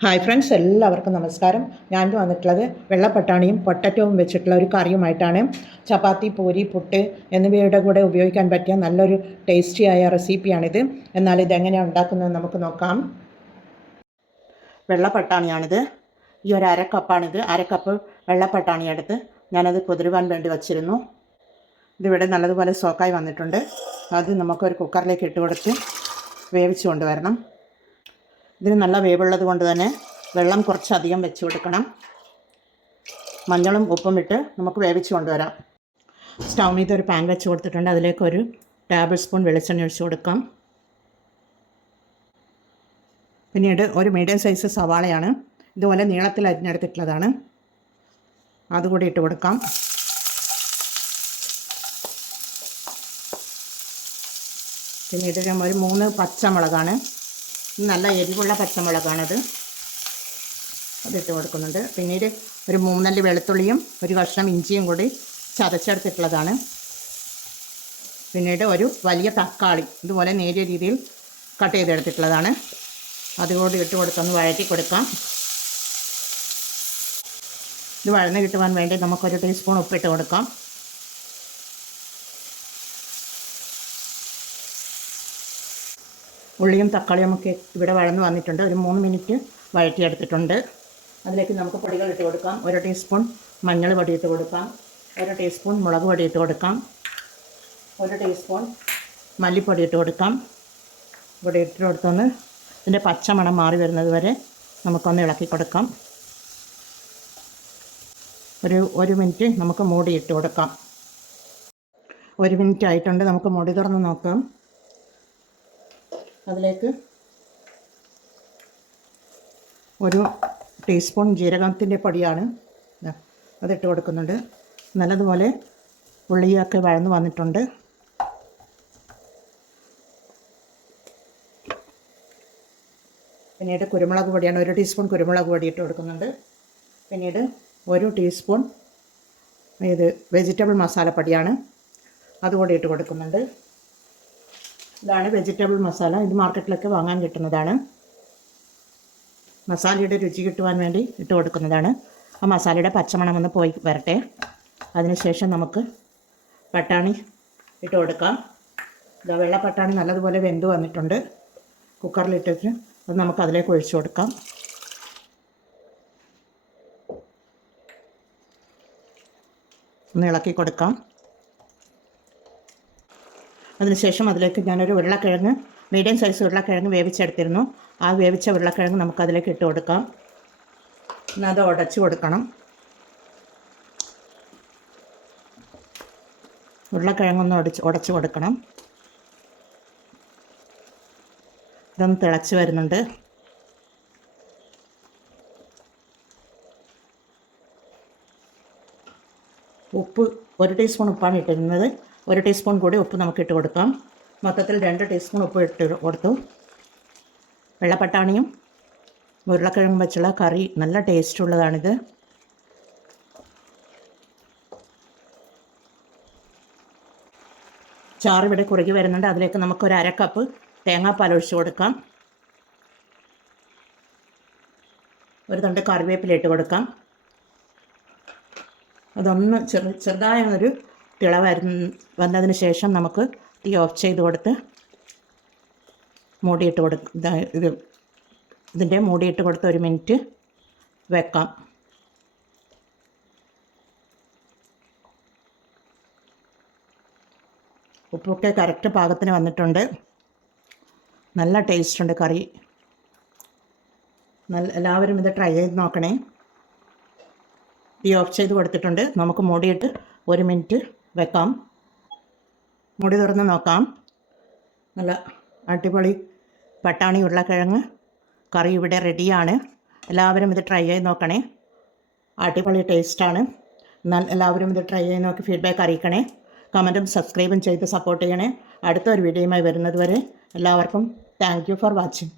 Hi friends, എല്ലാവർക്കും നമസ്കാരം. ഞാൻ വന്നിട്ടുള്ളത് വെള്ളപ്പട്ടാണിയും പൊട്ടറ്റവും വെച്ചിട്ടുള്ള ഒരു കറിയുമായിട്ടാണ്. ചപ്പാത്തി, പൂരി, പുട്ട് എന്നിവയുടെ കൂടെ ഉപയോഗിക്കാൻ പറ്റിയ നല്ലൊരു ടേസ്റ്റിയായ റെസിപ്പിയാണിത്. എന്നാൽ ഇതെങ്ങനെയാണ് ഉണ്ടാക്കുന്നത് നമുക്ക് നോക്കാം. വെള്ളപ്പട്ടാണിയാണിത്. ഈ ഒരു അരക്കപ്പാണിത്. അരക്കപ്പ് വെള്ളപ്പട്ടാണി എടുത്ത് ഞാനത് കുതിരുവാൻ വേണ്ടി വച്ചിരുന്നു. ഇതിവിടെ നല്ലതുപോലെ സോക്കായി വന്നിട്ടുണ്ട്. അത് നമുക്കൊരു കുക്കറിലേക്ക് ഇട്ട് കൊടുത്ത് വേവിച്ച് കൊണ്ടുവരണം. ഇതിന് നല്ല വേവുള്ളത് കൊണ്ട് തന്നെ വെള്ളം കുറച്ചധികം വെച്ച് കൊടുക്കണം. മഞ്ഞളും ഉപ്പും ഇട്ട് നമുക്ക് വേവിച്ച് കൊണ്ടുവരാം. സ്റ്റൗ മീത് ഒരു പാൻ വെച്ച് കൊടുത്തിട്ടുണ്ട്. അതിലേക്ക് ഒരു ടേബിൾ സ്പൂൺ വെളിച്ചെണ്ണ ഒഴിച്ച് കൊടുക്കാം. പിന്നീട് ഒരു മീഡിയം സൈസ് സവാളയാണ്, ഇതുപോലെ നീളത്തിൽ അരിഞ്ഞെടുത്തിട്ടുള്ളതാണ്, അതുകൂടി ഇട്ട് കൊടുക്കാം. പിന്നീട് ഒരു 3 പച്ചമുളകാണ്, നല്ല എരിവുള്ള പച്ചമുളകാണത്, അതിട്ട് കൊടുക്കുന്നുണ്ട്. പിന്നീട് ഒരു 3 അല്ലി വെളുത്തുള്ളിയും ഒരു കഷ്ണം ഇഞ്ചിയും കൂടി ചതച്ചെടുത്തിട്ടുള്ളതാണ്. പിന്നീട് ഒരു വലിയ തക്കാളി ഇതുപോലെ നേരിയ രീതിയിൽ കട്ട് ചെയ്തെടുത്തിട്ടുള്ളതാണ്, അതുകൂടി ഇട്ട് കൊടുത്തൊന്ന് വഴറ്റി കൊടുക്കാം. ഇത് വഴന്ന് കിട്ടുവാൻ വേണ്ടി നമുക്കൊരു ടീസ്പൂൺ ഉപ്പിട്ട് കൊടുക്കാം. ഉള്ളിയും തക്കാളിയും ഒക്കെ ഇവിടെ വഴന്ന് വന്നിട്ടുണ്ട്. ഒരു 3 മിനിറ്റ് വഴറ്റിയെടുത്തിട്ടുണ്ട്. അതിലേക്ക് നമുക്ക് പൊടികൾ ഇട്ട് കൊടുക്കാം. 1 ടീസ്പൂൺ മഞ്ഞൾ പൊടി ഇട്ട് കൊടുക്കാം, 1 ടീസ്പൂൺ മുളക് പൊടി ഇട്ട് കൊടുക്കാം, 1 ടീസ്പൂൺ മല്ലിപ്പൊടി ഇട്ട് കൊടുക്കാം. ഇവിടെ ഇട്ട് കൊടുത്തൊന്ന് ഇതിൻ്റെ പച്ചമണം മാറി വരുന്നത് വരെ നമുക്കൊന്ന് ഇളക്കി കൊടുക്കാം. ഒരു മിനിറ്റ് നമുക്ക് മൂടി ഇട്ട് കൊടുക്കാം. 1 മിനിറ്റ് ആയിട്ടുണ്ട്. നമുക്ക് മൂടി തുറന്ന് നോക്കാം. അതിലേക്ക് 1 ടീസ്പൂൺ ജീരകത്തിൻ്റെ പൊടിയാണ്, അതിട്ട് കൊടുക്കുന്നുണ്ട്. നല്ലതുപോലെ ഉള്ളിയൊക്കെ വഴന്ന് വന്നിട്ടുണ്ട്. പിന്നീട് കുരുമുളക് പൊടിയാണ്, 1 ടീസ്പൂൺ കുരുമുളക് പൊടി ഇട്ട് കൊടുക്കുന്നുണ്ട്. പിന്നീട് 1 ടീസ്പൂൺ വെജിറ്റബിൾ മസാലപ്പൊടിയാണ്, അതുകൂടി ഇട്ട് കൊടുക്കുന്നുണ്ട്. ഇതാണ് വെജിറ്റബിൾ മസാല. ഇത് മാർക്കറ്റിലൊക്കെ വാങ്ങാൻ കിട്ടുന്നതാണ്. മസാലയുടെ രുചി കിട്ടുവാൻ വേണ്ടി ഇട്ട് കൊടുക്കുന്നതാണ്. ആ മസാലയുടെ പച്ചമണം ഒന്ന് പോയി വരട്ടെ. അതിനുശേഷം നമുക്ക് പട്ടാണി ഇട്ട് കൊടുക്കാം. ഇതാ വെള്ള പട്ടാണി നല്ലതുപോലെ വെന്ത് വന്നിട്ടുണ്ട്. കുക്കറിലിട്ടിട്ട് അത് നമുക്ക് അതിലേക്ക് ഒഴിച്ചു കൊടുക്കാം. ഒന്ന് ഇളക്കി കൊടുക്കാം. അതിനുശേഷം അതിലേക്ക് ഞാനൊരു ഉരുളക്കിഴങ്ങ്, മീഡിയം സൈസ് ഉരുളക്കിഴങ്ങ് വേവിച്ചെടുത്തിരുന്നു. ആ വേവിച്ച ഉരുളക്കിഴങ്ങ് നമുക്കതിലേക്ക് ഇട്ട് കൊടുക്കാം. എന്നാൽ അത് ഉടച്ച് കൊടുക്കണം. ഉരുളക്കിഴങ്ങൊന്ന് ഉടച്ച് കൊടുക്കണം. ഇതൊന്ന് തിളച്ച് വരുന്നുണ്ട്. ഉപ്പ് 1 ടീസ്പൂൺ ഉപ്പാണ് ഇട്ടിരുന്നത്. 1 ടീസ്പൂൺ കൂടി ഉപ്പ് നമുക്ക് ഇട്ട് കൊടുക്കാം. മൊത്തത്തിൽ 2 ടീസ്പൂൺ ഉപ്പ് ഇട്ട് കൊടുത്തു. വെള്ളപ്പട്ടാണിയും ഉരുളക്കിഴങ്ങും വെച്ചുള്ള കറി നല്ല ടേസ്റ്റുള്ളതാണിത്. ചാറ് ഇവിടെ കുറുകി വരുന്നുണ്ട്. അതിലേക്ക് നമുക്കൊരു 1/2 കപ്പ് തേങ്ങാപ്പാൽ ഒഴിച്ച് കൊടുക്കാം. 1 തണ്ട് കറിവേപ്പില ഇട്ട് കൊടുക്കാം. അതൊന്ന് ചെറുതായ ഒരു വന്നതിന് ശേഷം നമുക്ക് തീ ഓഫ് ചെയ്ത് കൊടുത്ത് മൂടിയിട്ട് ഇതിൻ്റെ മൂടിയിട്ട് കൊടുത്ത് 1 മിനിറ്റ് വെക്കാം. ഉപ്പൊക്കെ കറക്റ്റ് പാകത്തിന് വന്നിട്ടുണ്ട്. നല്ല ടേസ്റ്റുണ്ട് കറി. എല്ലാവരും ഇത് ട്രൈ ചെയ്ത് നോക്കണേ. തീ ഓഫ് ചെയ്ത് കൊടുത്തിട്ടുണ്ട്. നമുക്ക് മൂടിയിട്ട് 1 മിനിറ്റ് വെക്കാം. മൂടി തുറന്ന് നോക്കാം. നല്ല അടിപൊളി പട്ടാണി ഉരുളക്കിഴങ്ങ് കറി ഇവിടെ റെഡിയാണ്. എല്ലാവരും ഇത് ട്രൈ ചെയ്ത് നോക്കണേ. അടിപൊളി ടേസ്റ്റാണ്. എന്നാൽ എല്ലാവരും ഇത് ട്രൈ ചെയ്ത് നോക്കി ഫീഡ്ബാക്ക് അറിയിക്കണേ. കമൻറ്റും സബ്സ്ക്രൈബും ചെയ്ത് സപ്പോർട്ട് ചെയ്യണേ. അടുത്തൊരു വീഡിയോയുമായി വരുന്നത് വരെ എല്ലാവർക്കും താങ്ക് യു ഫോർ വാച്ചിങ്.